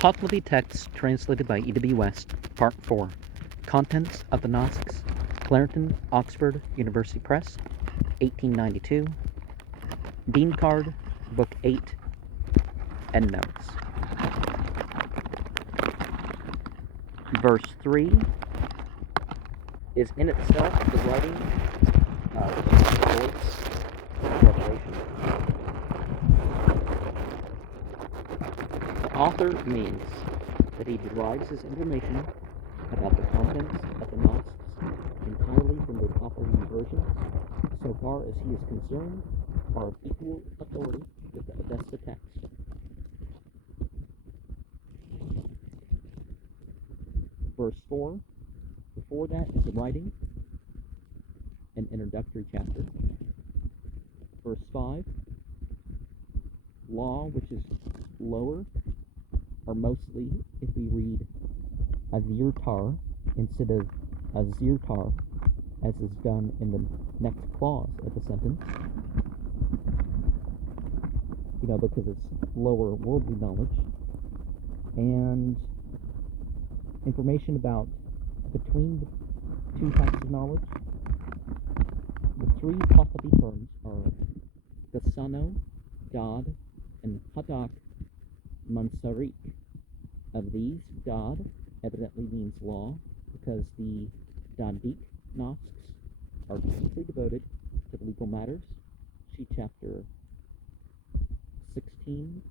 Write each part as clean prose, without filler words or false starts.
Pahlavi Texts translated by E.W. West, Part 4. Contents of the Nasks, Clarendon, Oxford University Press, 1892. Dinkard, Book 8, Endnotes. Verse 3 is in itself the writing of the voice of Revelation. The author means that he derives his information about the contents of the Nasks entirely from the Pahlavi versions, so far as he is concerned, are of equal authority with the Avesta text. Verse 4, before that is the writing, an introductory chapter. Verse 5, law, which is lower, or mostly, if we read Azirtar instead of Azirtar, as is done in the next clause of the sentence, because it's lower worldly knowledge, and information about between the two types of knowledge. The three Pahlavi terms are Gasano, Dad, and Hadak Mansarik. Of these, Dad evidently means law, because the Dadik Nasks are chiefly devoted to legal matters. See chapter 16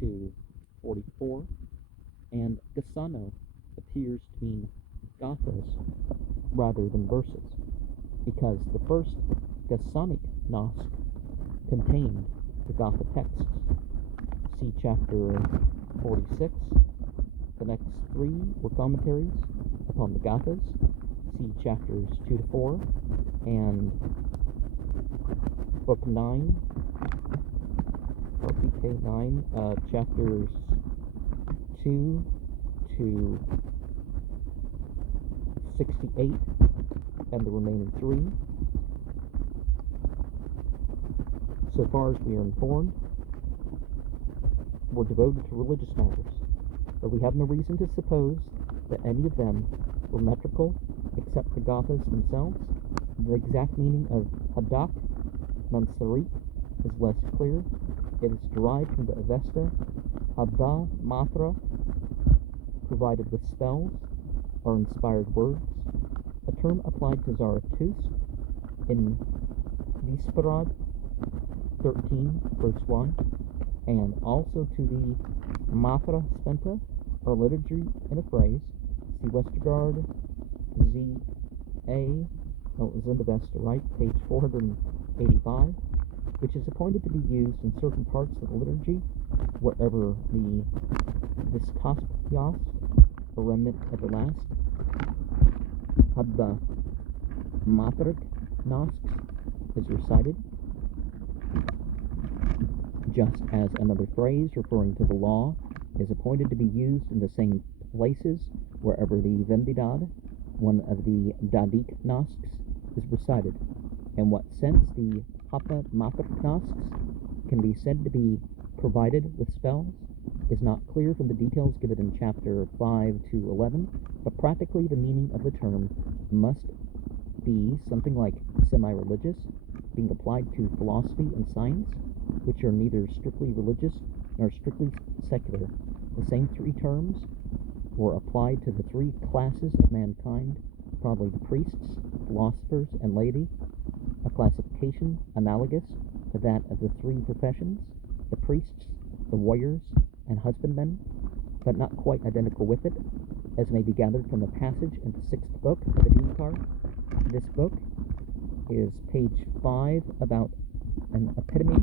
to 44. And Gasano appears to mean Gathos rather than verses, because the first Gasanic Nask contained the Gatha texts. See chapter 46. The next three were commentaries upon the Gathas. See chapters 2 to 4 and book 9, or BK 9, chapters 2 to 68, and the remaining three. So far as we are informed, were devoted to religious matters, but we have no reason to suppose that any of them were metrical except the Gathas themselves. The exact meaning of Hadak Mansarik is less clear. It is derived from the Avesta Hadda Matra, provided with spells or inspired words, a term applied to Zarathustra in Visparad 13, verse 1, and also to the Matra Spenta, or liturgy in a phrase. See Westergaard, Z.A., Zendavesta, right, page 485, which is appointed to be used in certain parts of the liturgy, wherever the Viskaspios, or remnant at the last, Hadda Matrik Nasks, is recited, just as another phrase referring to the law is appointed to be used in the same places wherever the Vendidad, one of the Dadik Nasks, is recited. In what sense the Hatha Matrik Nasks can be said to be provided with spells is not clear from the details given in chapter 5 to 11, but practically the meaning of the term must be something like semi-religious, being applied to philosophy and science, which are neither strictly religious nor strictly secular. The same three terms were applied to the three classes of mankind, probably the priests, philosophers, and laity, a classification analogous to that of the three professions, the priests, the warriors, and husbandmen, but not quite identical with it, as may be gathered from the passage in the 6th book of the Dinkard. This book is page 5, about an epitome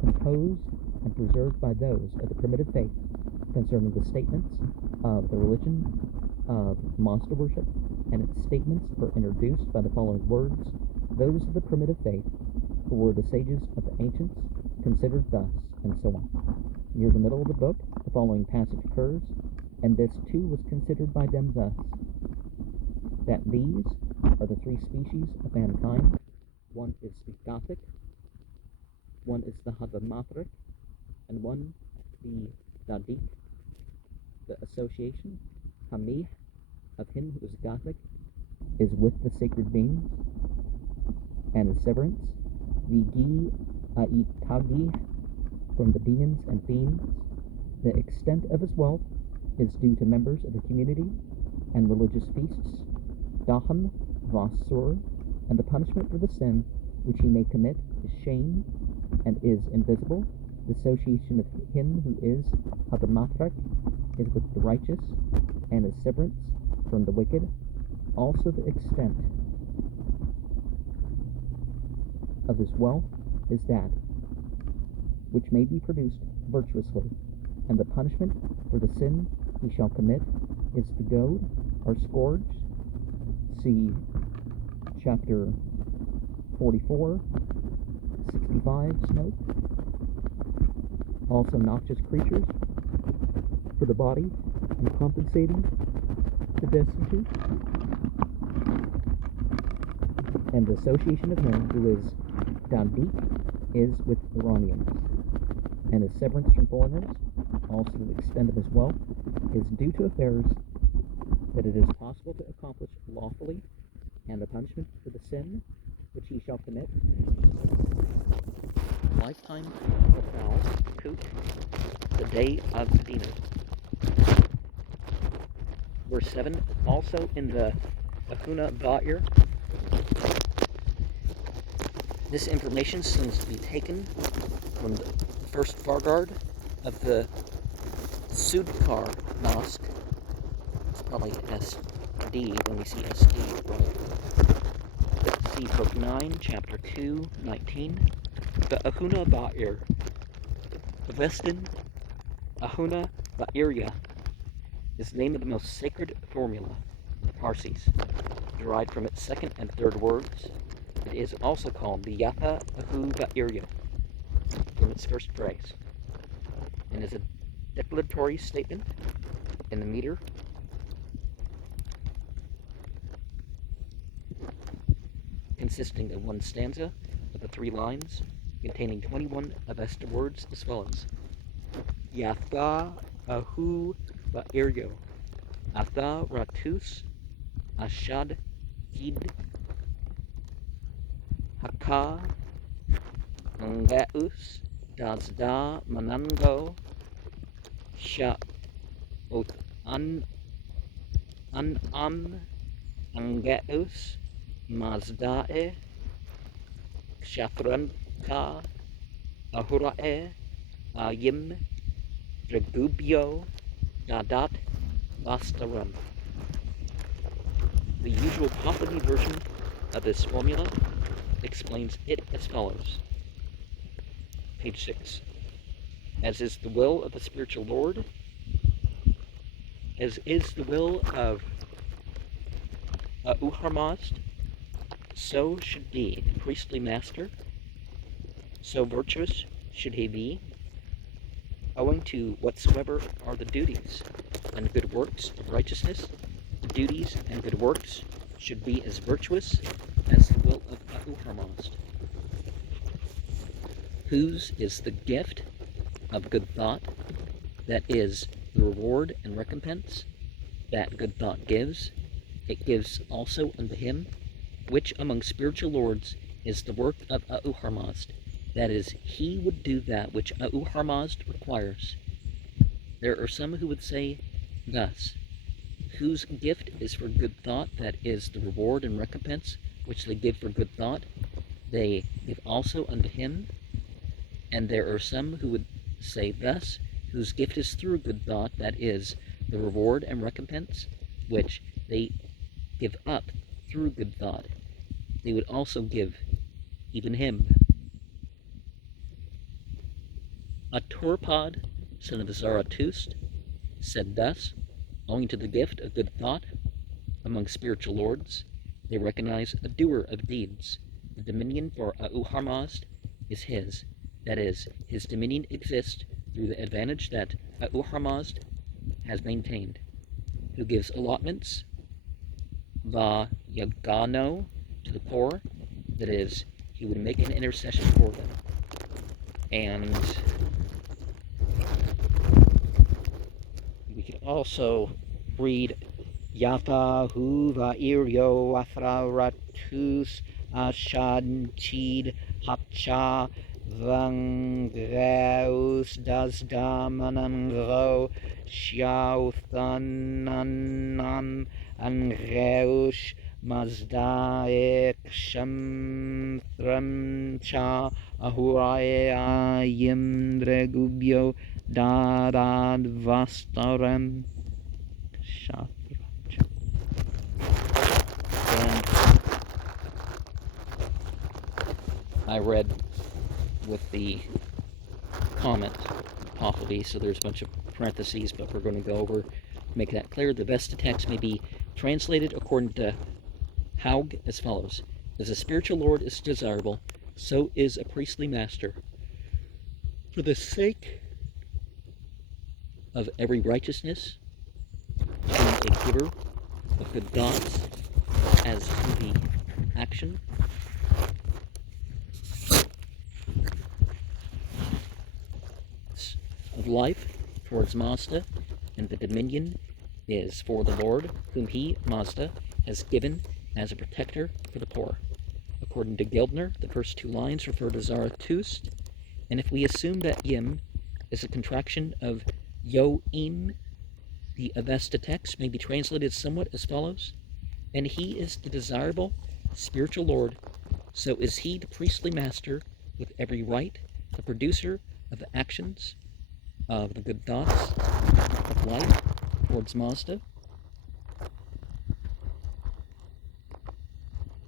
composed and preserved by those of the primitive faith concerning the statements of the religion of monster worship, and its statements are introduced by the following words: those of the primitive faith, who were the sages of the ancients, considered thus, and so on. Near the middle of the book, the following passage occurs: and this too was considered by them thus, that these are the three species of mankind. One is the Gothic, one is the Hadamathric, and one the Dadik The association, Hamih, of him who is Gothic, is with the sacred beings, and his severance, Vigi Aitagi, from the demons and fiends. The extent of his wealth is due to members of the community and religious feasts, Daham Vasur, and the punishment for the sin which he may commit is shame and is invisible. The association of him who is Hadamatrak is with the righteous, and his severance from the wicked. Also the extent of his wealth is that which may be produced virtuously, and the punishment for the sin he shall commit is the goad or scourge. See chapter 44, 65 note. Also noxious creatures for the body and compensating the destitute, and the association of him who is Dandik is with Iranians, and his severance from foreigners, also the extent of his wealth, is due to affairs that it is possible to accomplish lawfully, and the punishment for the sin which he shall commit. Lifetime of fowl, coot, the day of dinner. Verse 7, also in the Ahuna Ba'ir. This information seems to be taken from the first Vargard of the Sudkar Nask. It's probably SD when we see SD, right? Let's see book 9, chapter 2, 19. The Ahuna Ba'ir. The Vestin Ahuna Ba'irya is the name of the most sacred formula of the Parsis, derived from its second and third words. It is also called the Yatha Ahu Ba'irya from its first phrase, and is a declaratory statement in the meter consisting of one stanza of the 3 lines, containing 21 Avesta words as follows: Yatha Ahu Ba'iryo, Atha Ratus, Ashad Hid, Haka, Angaus, Dazda Manango, Sha Ot Anam, Angaus, Mazdae, Kshatranka, Ahurae, Ayim, Dragubio, Dadat, Vastaram. The usual Pahlavi version of this formula explains it as follows. Page 6. As is the will of the spiritual Lord, as is the will of Uharmazd, so should be the priestly master, so virtuous should he be, owing to whatsoever are the duties and good works of righteousness. The duties and good works should be as virtuous as the will of Uharmazd, whose is the gift of good thought, that is, the reward and recompense that good thought gives. It gives also unto him, which among spiritual lords is the work of Uharmazd, that is, he would do that which Uharmazd requires. There are some who would say thus, whose gift is for good thought, that is, the reward and recompense which they give for good thought, they give also unto him. And there are some who would say thus, whose gift is through good thought, that is, the reward and recompense which they give up through good thought, they would also give even him. Aturpad, son of Zarathustra, said thus, owing to the gift of good thought among spiritual lords, they recognize a doer of deeds. The dominion for Uharmazd is his, that is, his dominion exists through the advantage that Uharmazd has maintained, who gives allotments, va yagano, to the poor, that is, he would make an intercession for them. And we could also read Yatha Huva Irio Afraratus Ashadchid Hapcha Vangraus Dasdamanangro Xiaothananan Angreus Mazdaek Shamthramcha Ahuraya Yimdregubio Dadad Vastaram Shathracha. And I read with the comment Pahlavi, so there's a bunch of parentheses, but we're going to go over, make that clear. The Vesta text may be translated according to Haug as follows: as a spiritual lord is desirable, so is a priestly master. For the sake of every righteousness, being a giver of good thoughts as to the action of life towards Mazda, and the dominion is for the Lord, whom he, Mazda, has given as a protector for the poor. According to Geldner, the first two lines refer to Zarathustra, and if we assume that Yim is a contraction of Yo-im, the Avesta text may be translated somewhat as follows: and he is the desirable spiritual lord, so is he the priestly master with every right, the producer of the actions of the good thoughts of life towards Mazda.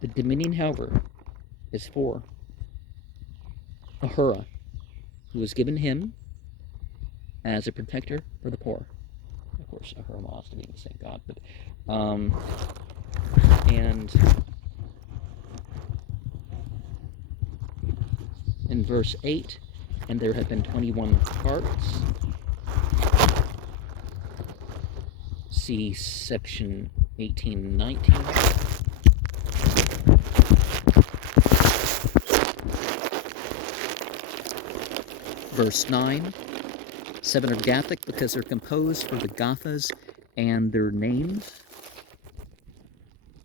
The dominion, however, is for Ahura, who was given him as a protector for the poor. Of course, Ahura Mazda being the same god, but and in verse 8, and there have been 21 parts. See section 18 and 19. Verse 9, 7 are Gathic because they're composed for the Gathas and their names.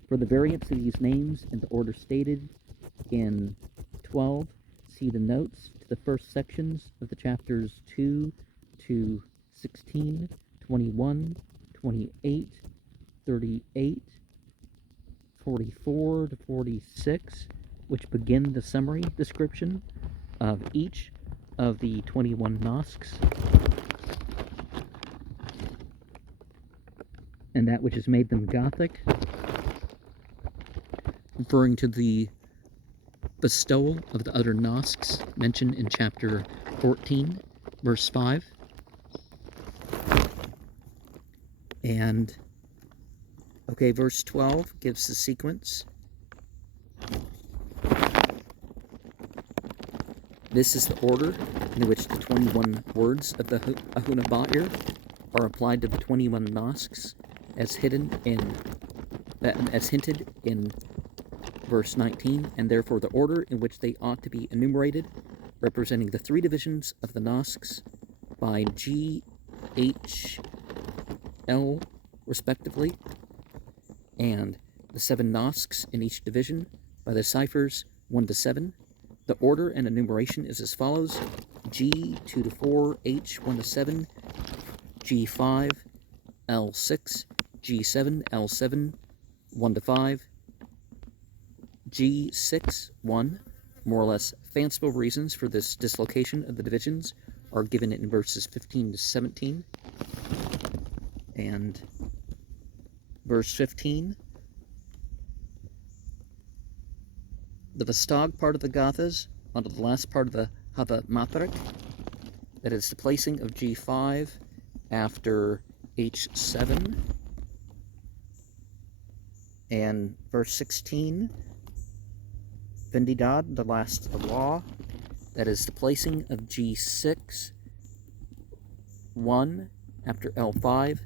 For the variants of these names in the order stated in 12, see the notes to the first sections of the chapters 2 to 16, 21, 28, 38, 44 to 46, which begin the summary description of each of the 21 Nasks, and that which has made them Gothic, referring to the bestowal of the other Nasks mentioned in chapter 14, verse 5. And, okay, verse 12 gives the sequence. This is the order in which the 21 words of the Ahuna Ba'ir are applied to the 21 Nasks, as hinted in verse 19, and therefore the order in which they ought to be enumerated, representing the three divisions of the Nasks by G, H, L, respectively, and the 7 Nasks in each division by the ciphers 1 to 7. The order and enumeration is as follows: G 2 to 4, H 1 to 7, G5, L6, G7, L7, 1 to 5, G6, 1. More or less fanciful reasons for this dislocation of the divisions are given in verses 15 to 17. And verse 15, the Vastag part of the Gathas onto the last part of the Hava Matrik, that is the placing of G5 after H7. And verse 16, Vendidad, the last law, that is the placing of G6, 1 after L5.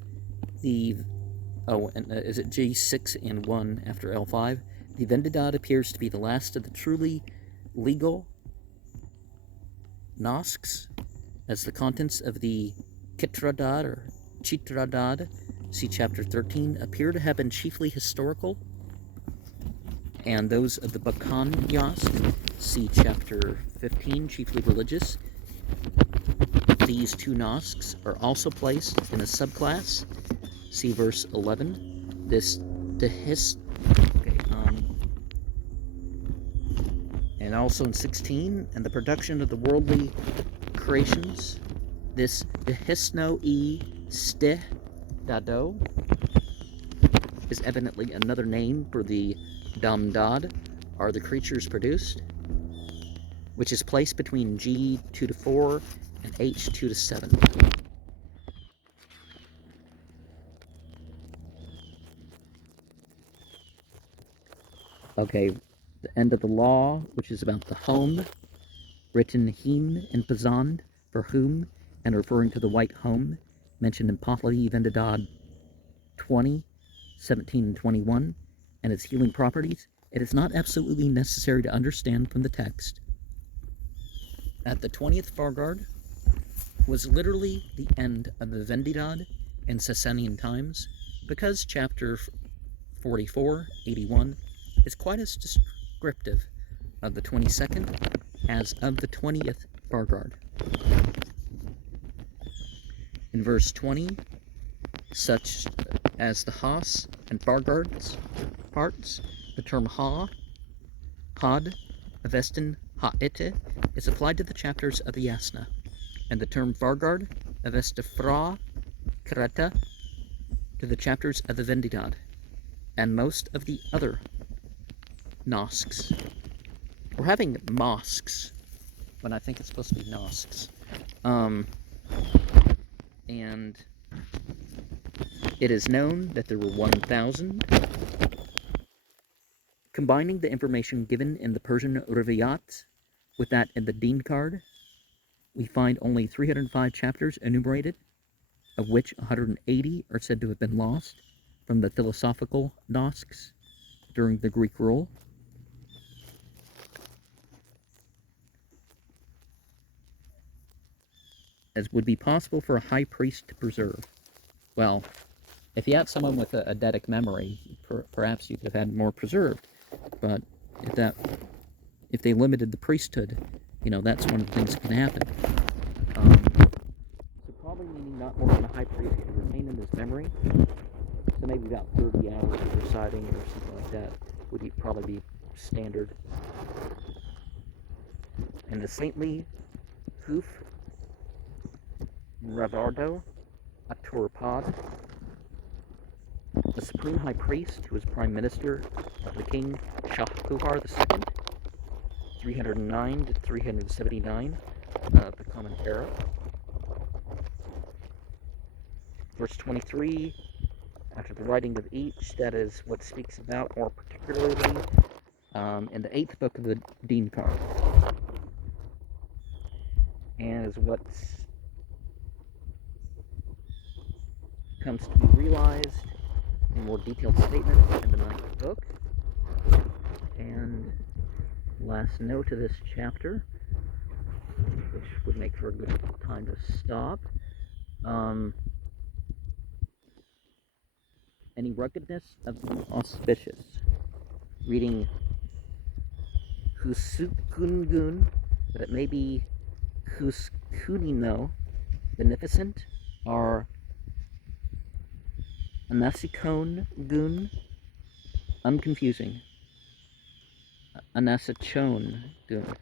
Is it G6 and 1 after L5? The Vendidad appears to be the last of the truly legal Nasks, as the contents of the Kitradad or Chitradad, see Chapter 13, appear to have been chiefly historical, and those of the Bakan Yask, see Chapter 15, chiefly religious. These two Nasks are also placed in a subclass, see verse 11. This and also in 16, and the production of the worldly creations, this dehisno e steh dado is evidently another name for the damdad, are the creatures produced, which is placed between G 2 to 4 and H 2 to 7. Okay, the end of the law, which is about the home, written him in Pazand, for whom, and referring to the white home, mentioned in Pahlavi Vendidad 20, 17, and 21, and its healing properties. It is not absolutely necessary to understand from the text. At the 20th Fargard was literally the end of the Vendidad in Sasanian times, because chapter 44:81 is quite as descriptive of the 22nd as of the 20th Fargard. In verse 20, such as the Has and Fargard's parts, the term Ha, Had, Avestin, Ha'ite is applied to the chapters of the Yasna, and the term Fargard, Avestifra, Kreta, to the chapters of the Vendidad, and most of the other Nasks. We're having mosques, when I think it's supposed to be Nasks. And it is known that there were 1,000. Combining the information given in the Persian Rivayat with that in the Dinkard, we find only 305 chapters enumerated, of which 180 are said to have been lost from the philosophical Nasks during the Greek rule. As would be possible for a high priest to preserve. Well, if you have someone with a eidetic memory, perhaps you could have had more preserved. But if they limited the priesthood, that's one of the things that can happen. So probably meaning not more than a high priest could retain in his memory. So maybe about 30 hours of reciting or something like that would probably be standard. And the saintly Hoof Ravardo Aturpad, the supreme high priest who was prime minister of the king Shahkuhar II, 309 to 379 of the Common Era. Verse 23, after the writing of each, that is what speaks about more particularly in the 8th book of the Dinkard, and is what comes to be realized in more detailed statement in the 9th book. And last note of this chapter, which would make for a good time to stop. Any ruggedness of the auspicious. Reading Huskungun, that it may be Huskunino, beneficent, are Anasikon gun, unconfusing. Anasachon gun.